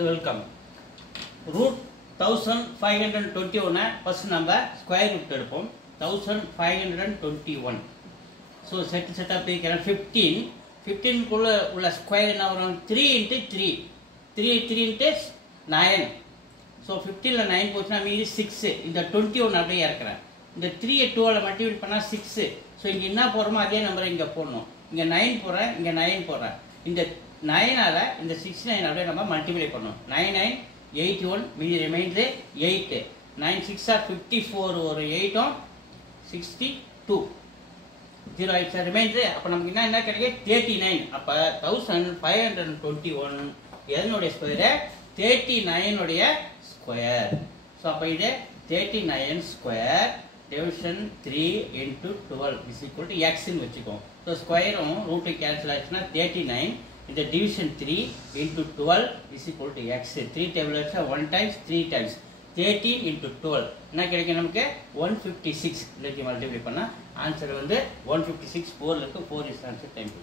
So welcome. Root 1521 first number square root எடுப்போம் 1521. So set up the 15 குள்ள உள்ள square என்ன வரும் 3 into 3 into 9. So 15 ல 9 போச்சுனா மீதி 6. இந்த 21 அப்படியே இறக்குறேன். இந்த 3 ஐ 2 ஆல மல்டிப்ளை பண்ணா 6. So இங்க என்ன போறோமோ அதே நம்பரை இங்க போடணும். இங்க 9 போறேன், இங்க 9 போறேன். இந்த 9 ஆல இந்த 69 அப்படியே நம்ம மல்டிப்ளை பண்ணனும். 9 81 மீதி ரிமைண்டர் 8. 9 6 are 54 ஒரு 8 on 62. 0 8 ரிமைண்டர் அப்ப நமக்கு என்ன கிடைக்கும் 39. அப்ப 1521 எதனுடைய ஸ்கொயர் 39 உடைய ஸ்கொயர். சோ அப்ப இது 39 square division 3 into 12 is equal to x ன்னு வெச்சுக்கோம். So square root cancel ஆச்சுனா 39 இந்த division 3 into 12 is equal to x. 3 table ஆச்சா 1 times 3 times 13 into 12 என்ன கிடைக்கும் நமக்கு 156 இத மல்டிப்ளை பண்ணா ஆன்சர் வந்து 156 4 இருக்கு 4 is answer. Thank you.